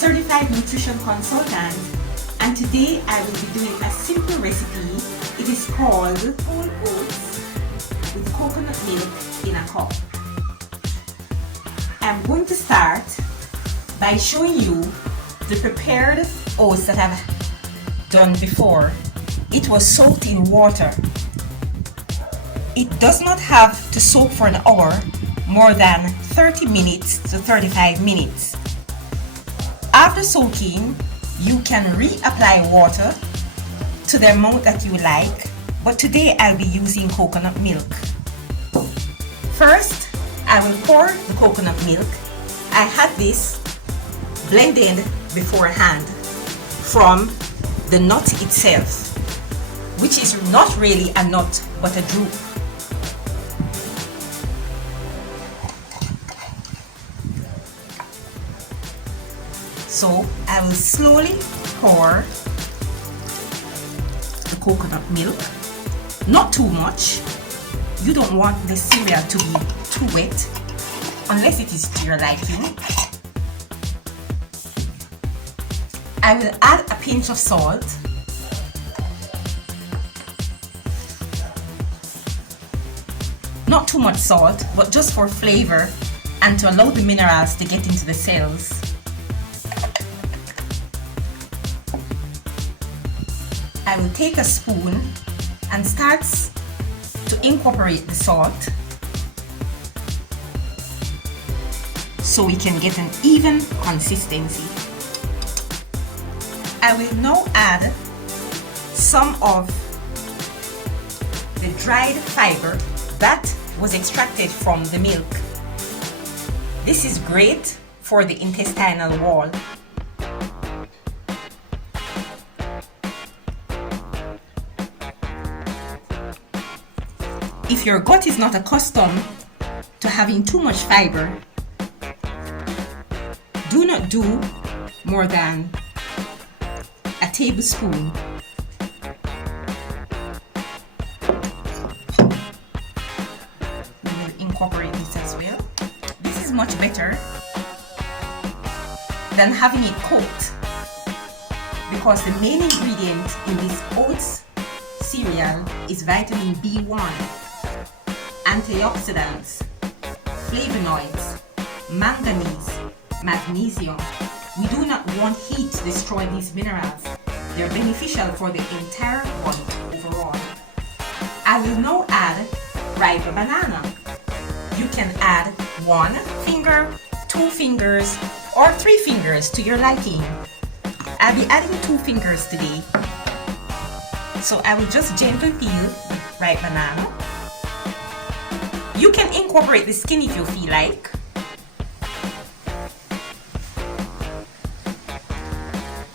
certified nutrition consultant, and today I will be doing a simple recipe. It is called whole oats with coconut milk in a cup. I'm going to start by showing you the prepared oats that I've done before. It was soaked in water. It does not have to soak for an hour, more than 30 minutes to 35 minutes. After soaking, you can reapply water to the amount that you like, but today I'll be using coconut milk. First, I will pour the coconut milk. I had this blended beforehand from the nut itself, which is not really a nut but a drupe. So I will slowly pour the coconut milk, not too much. You don't want the cereal to be too wet unless it is to your liking. I will add a pinch of salt. Not too much salt, but just for flavor and to allow the minerals to get into the cells. I will take a spoon and start to incorporate the salt so we can get an even consistency. I will now add some of the dried fiber that was extracted from the milk. This is great for the intestinal wall. If your gut is not accustomed to having too much fiber, do not do more than a tablespoon. We will incorporate this as well. This is much better than having it cooked, because the main ingredient in this oats cereal is vitamin B1, antioxidants, flavonoids, manganese, magnesium. We do not want heat to destroy these minerals. They're beneficial for the entire body overall. I will now add ripe banana. You can add 1 finger, 2 fingers, or 3 fingers to your liking. I'll be adding 2 fingers today. So I will just gently peel ripe banana. You can incorporate the skin if you feel like.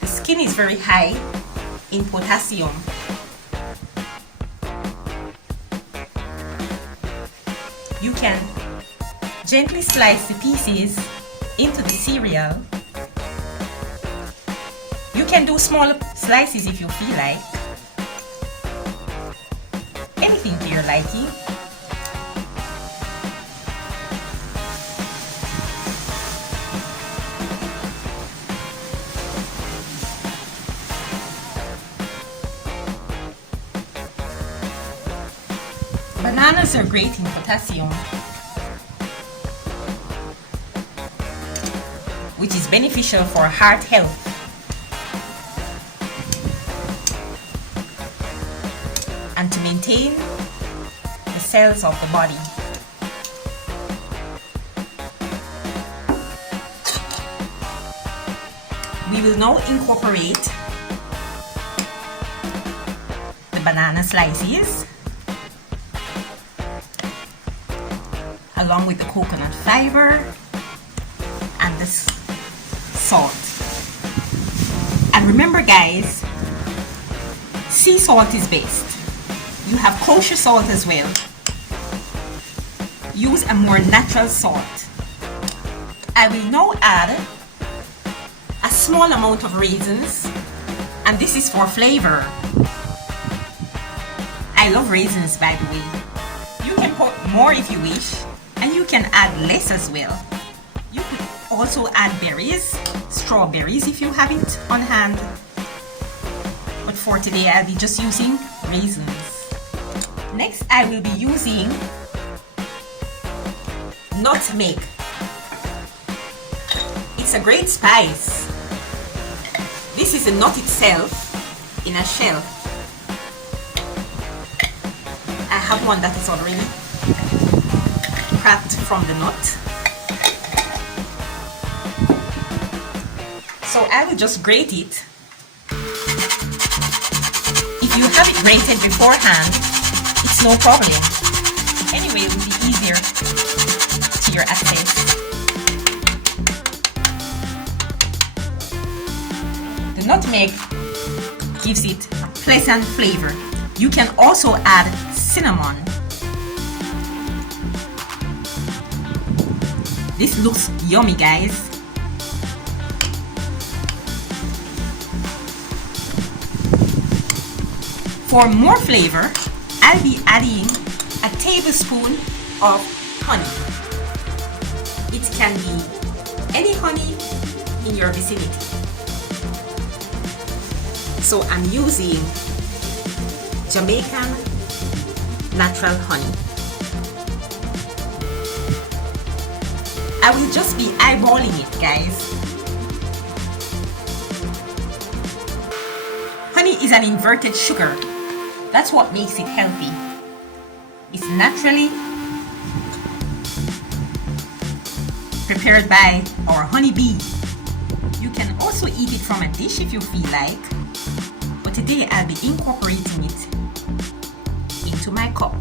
The skin is very high in potassium. You can gently slice the pieces into the cereal. You can do small slices if you feel like. Anything to your liking. Bananas are great in potassium, which is beneficial for heart health. And to maintain the cells of the body. We will now incorporate the banana slices along with the coconut fiber and the salt. And remember guys, sea salt is best. You have kosher salt as well. Use a more natural salt. I will now add a small amount of raisins, and this is for flavor. I love raisins, by the way. You can put more if you wish, and you can add less as well. You could also add berries strawberries if you have it on hand. But for today, I'll be just using raisins. Next, I will be using nutmeg. It's a great spice. This is the nut itself in a shell. I have one that is already cracked from the nut. So I will just grate it. If you have it grated beforehand, it's no problem. Anyway, it will be easier to your access. The nutmeg gives it a pleasant flavor. You can also add cinnamon. This looks yummy, guys. For more flavor, I'll be adding a tablespoon of honey. It can be any honey in your vicinity. So I'm using Jamaican natural honey. I will just be eyeballing it, guys. Honey is an inverted sugar. That's what makes it healthy. It's naturally prepared by our honeybee. You can also eat it from a dish if you feel like, but today I'll be incorporating it into my cup.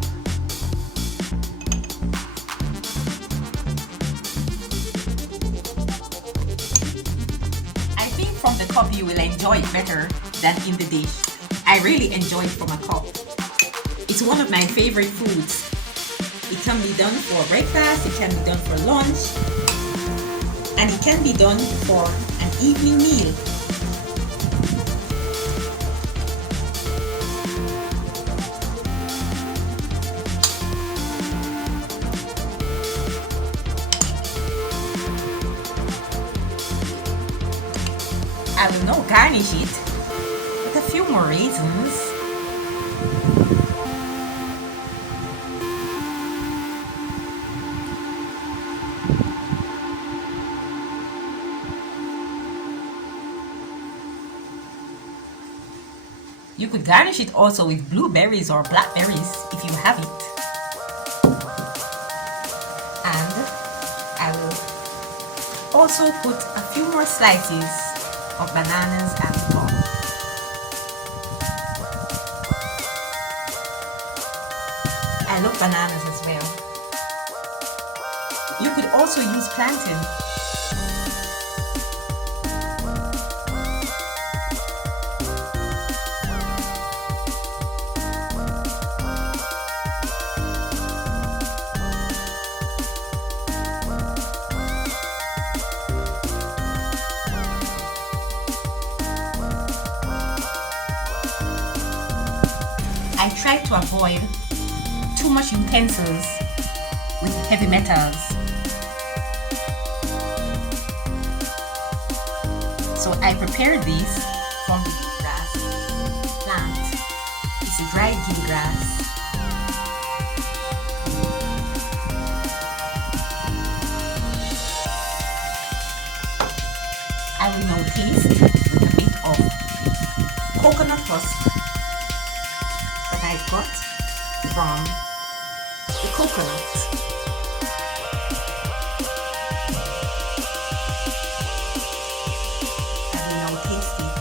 I think from the cup you will enjoy it better than in the dish. I really enjoy it from a cup. It's one of my favorite foods. It can be done for breakfast, it can be done for lunch, and it can be done for an evening meal. I will now garnish it with a few more raisins. You could garnish it also with blueberries or blackberries if you have it. And I will also put a few more slices of bananas at the top. I love bananas as well. You could also use plantain. I try to avoid too much utensils with heavy metals. So I prepared this from the gilligrass plant. It's a dried gilligrass. I will now taste a bit of coconut husk that I got from the coconut. I will now taste it.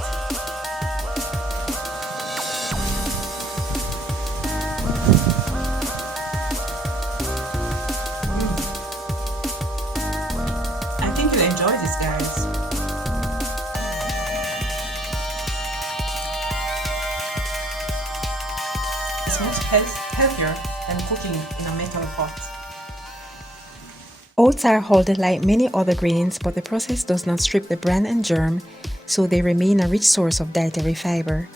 I think you'll enjoy this, guys. It's much healthier than cooking in a metal pot. Oats are hulled like many other grains, but the process does not strip the bran and germ, so they remain a rich source of dietary fiber.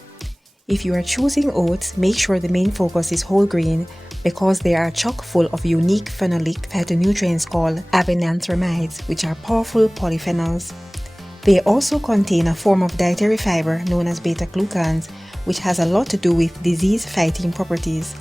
If you are choosing oats, make sure the main focus is whole grain because they are chock full of unique phenolic phytonutrients called avenanthramides, which are powerful polyphenols. They also contain a form of dietary fiber known as beta-glucans, which has a lot to do with disease-fighting properties.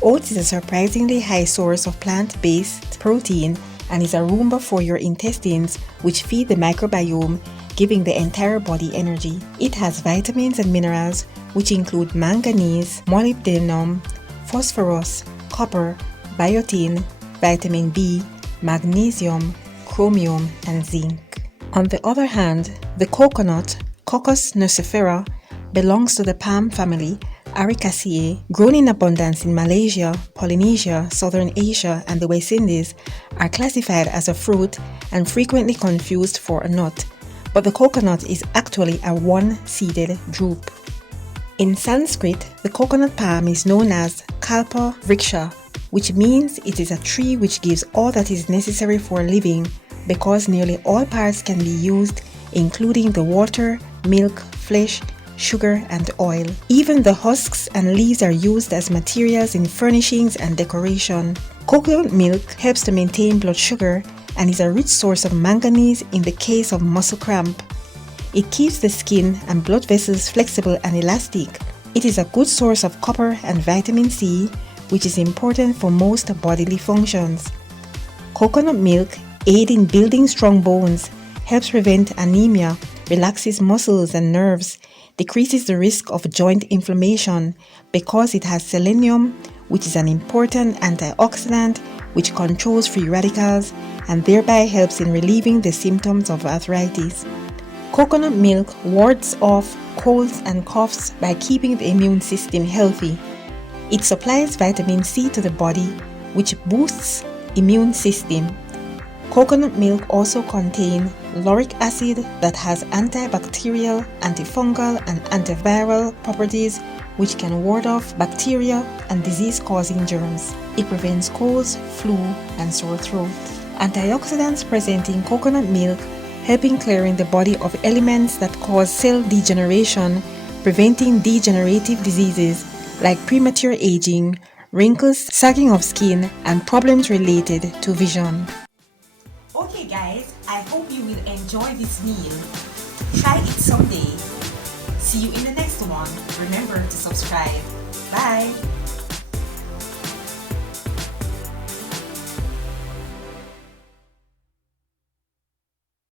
Oats is a surprisingly high source of plant-based protein and is a Roomba for your intestines, which feed the microbiome, giving the entire body energy. It has vitamins and minerals, which include manganese, molybdenum, phosphorus, copper, biotin, vitamin B, magnesium, chromium, and zinc. On the other hand, the coconut, Cocos nucifera, belongs to the palm family, Ericaceae, grown in abundance in Malaysia, Polynesia, Southern Asia, and the West Indies, are classified as a fruit and frequently confused for a nut, but the coconut is actually a one-seeded drupe. In Sanskrit, the coconut palm is known as Kalpa Vriksha, which means it is a tree which gives all that is necessary for living because nearly all parts can be used, including the water, milk, flesh, sugar, and oil. Even the husks and leaves are used as materials in furnishings and decoration. Coconut milk helps to maintain blood sugar and is a rich source of manganese in the case of muscle cramp. It keeps the skin and blood vessels flexible and elastic. It is a good source of copper and vitamin C, which is important for most bodily functions. Coconut milk aids in building strong bones, helps prevent anemia, relaxes muscles and nerves, decreases the risk of joint inflammation because it has selenium, which is an important antioxidant which controls free radicals and thereby helps in relieving the symptoms of arthritis. Coconut milk wards off colds and coughs by keeping the immune system healthy. It supplies vitamin C to the body, which boosts immune system. Coconut milk also contains lauric acid that has antibacterial, antifungal, and antiviral properties which can ward off bacteria and disease-causing germs. It prevents colds, flu, and sore throat. Antioxidants present in coconut milk help in clearing the body of elements that cause cell degeneration, preventing degenerative diseases like premature aging, wrinkles, sagging of skin, and problems related to vision. Okay guys, I hope you will enjoy this meal. Try it someday. See you in the next one. Remember to subscribe. Bye.